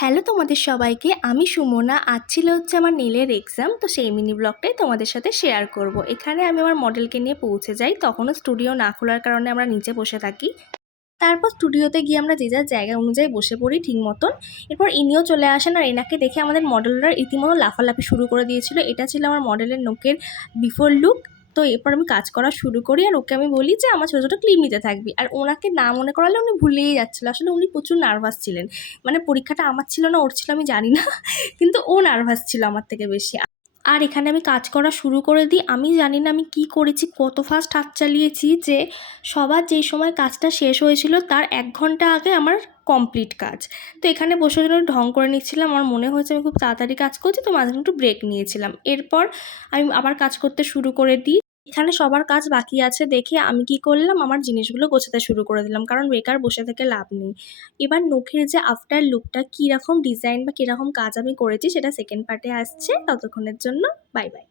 Hello তোমাদের সবাইকে, আমি সুমনা। আজ ছিল হচ্ছে আমার নেলের এক্সাম, তো সেই মিনি ব্লগটাই তোমাদের সাথে শেয়ার করব। এখানে আমি আমার মডেলকে নিয়ে পৌঁছে যাই, তখনও স্টুডিও না খোলার কারণে আমরা নিচে বসে থাকি। তারপর স্টুডিওতে গিয়ে আমরা যে যার জায়গা অনুযায়ী বসে পড়ি ঠিক মতন। এরপর ইনিও চলে আসেন, আর এনাকে দেখে আমাদের মডেলরা রীতিমতো লাফালাফি শুরু করে দিয়েছিল। এটা ছিল আমার মডেলের নোকের বিফোর লুক। তো এরপর আমি কাজ করা শুরু করি, আর ওকে আমি বলি যে আমার ছোটো ছোটো ক্লিপ নিতে থাকবি। আর ওনাকে না মনে করালে উনি ভুলেই যাচ্ছিলো। আসলে উনি প্রচুর নার্ভাস ছিলেন। মানে পরীক্ষাটা আমার ছিল না ওর ছিল আমি জানি না, কিন্তু ও নার্ভাস ছিল আমার থেকে বেশি। আর এখানে আমি কাজ করা শুরু করে দিই। আমি জানি না আমি কি করেছি, কত ফাস্ট হাত চালিয়েছি যে সবার যেই সময় কাজটা শেষ হয়েছিল তার 1 ঘন্টা আগে আমার কমপ্লিট কাজ। তো এখানে বসে জন্য ঢং করে নিচ্ছিলাম। আমার মনে হয়েছে আমি খুব তাড়াতাড়ি কাজ করছি, তো মাঝখানে একটু ব্রেক নিয়েছিলাম। এরপর আমি আবার কাজ করতে শুরু করে দিই। এখানে সবার কাজ বাকি আছে দেখে আমি কি করলাম, আমার জিনিসগুলো গোছাতে শুরু করে দিলাম, কারণ বেকার বসে থেকে লাভ নেই। এবার নখের যে আফটার লুকটা, কীরকম ডিজাইন বা কীরকম কাজ আমি করেছি সেটা সেকেন্ড পার্টে আসছে। ততক্ষণের জন্য বাই বাই।